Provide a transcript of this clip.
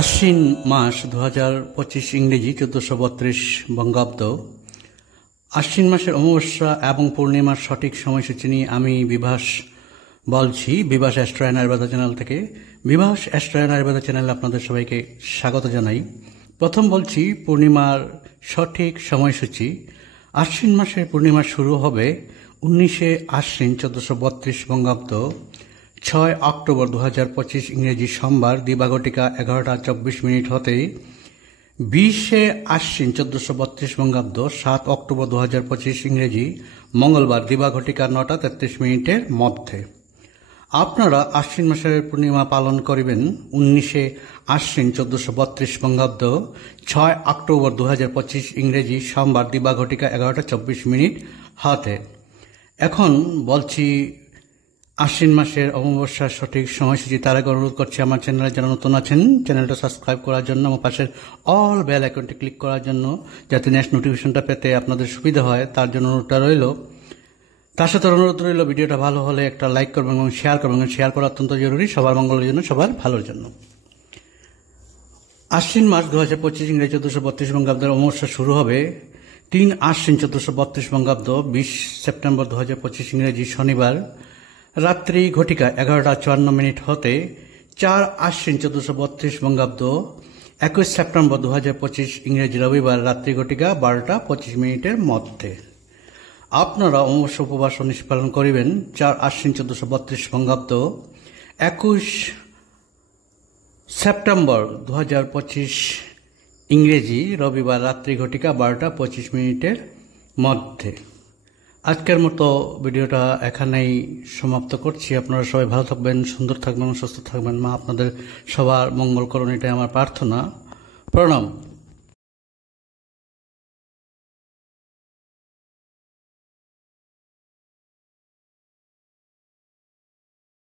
আশ্বিন মাস 2025 ইংরেজি 1432 বঙ্গাব্দ। আশ্বিন মাসের অমাবস্যা এবং পূর্ণিমার সঠিক সময়সূচি নিয়ে আমি বিভাস বলছি, Bibhas astro and Ayurveda channel থেকে। বিভাস অ্যাস্ট্রো অ্যান্ড আয়ুর্বেদা চ্যানেলে আপনাদের সবাইকে স্বাগত জানাই। প্রথম বলছি পূর্ণিমার সঠিক সময়সূচি। আশ্বিন মাসের পূর্ণিমা শুরু হবে 19 আশ্বিন 1432 বঙ্গাব্দ 6 অক্টোবর 2025 ইংরেজি সোমবার দিবাঘটিকা 11:24 হতে 20 আশ্বিন 1432 বঙ্গাব্দ 7 অক্টোবর 2025 ইংরেজি মঙ্গলবার দিবাঘটিকা 9:33 মধ্যে। আপনারা আশ্বিন মাসের পূর্ণিমা পালন করিবেন 19 আশ্বিন 1432 বঙ্গাব্দ 6 অক্টোবর 2025 ইংরেজি সোমবার দিবাঘটিকা 11:24 হতে। এখন বলছি আশ্বিন মাসের অমাবস্যার সঠিক সময়সূচি। তার আগে অনুরোধ করছি আমার চ্যানেলে যারা নতুন আছেন চ্যানেলটা সাবস্ক্রাইব করার জন্য এবং পাশের অল বেল আইকনটি ক্লিক করার জন্য, যাতে নেক্সট নোটিফিকেশনটা পেতে আপনাদের সুবিধা হয়, তার জন্য অনুরোধটা রইল। তার সাথে অনুরোধ রইল ভিডিওটা ভালো হলে একটা লাইক করবেন এবং শেয়ার করবেন। শেয়ার করা অত্যন্ত জরুরি, সবার মঙ্গলের জন্য, সবার ভালোর জন্য। আশ্বিন মাস 2025 ইংরেজি 1432 বঙ্গাব্দের অমাবস্যা শুরু হবে 3 আশ্বিন 1432 বঙ্গাব্দ 20 সেপ্টেম্বর 2025 ইংরেজি শনিবার রাত্রি ঘটিকা 11:54 হতে 4 আশ্বিন 1432 বঙ্গাব্দ 21 সেপ্টেম্বর 2025 ইংরেজি রবিবার রাত্রি ঘটিকা 12:25 মধ্যে। আপনারা অমাবস্যা উপবাস নিষ্পালন করিবেন 4 আশ্বিন 1432 বঙ্গাব্দ 21 সেপ্টেম্বর 2025 ইংরেজি রবিবার রাত্রি ঘটিকা 12:25 মধ্যে। আজকের মতো ভিডিওটা এখানেই সমাপ্ত করছি। আপনারা সবাই ভালো থাকবেন, সুন্দর থাকবেন, সুস্থ থাকবেন। মা আপনাদের সবার মঙ্গল করুন, এটাই আমার প্রার্থনা। প্রণাম।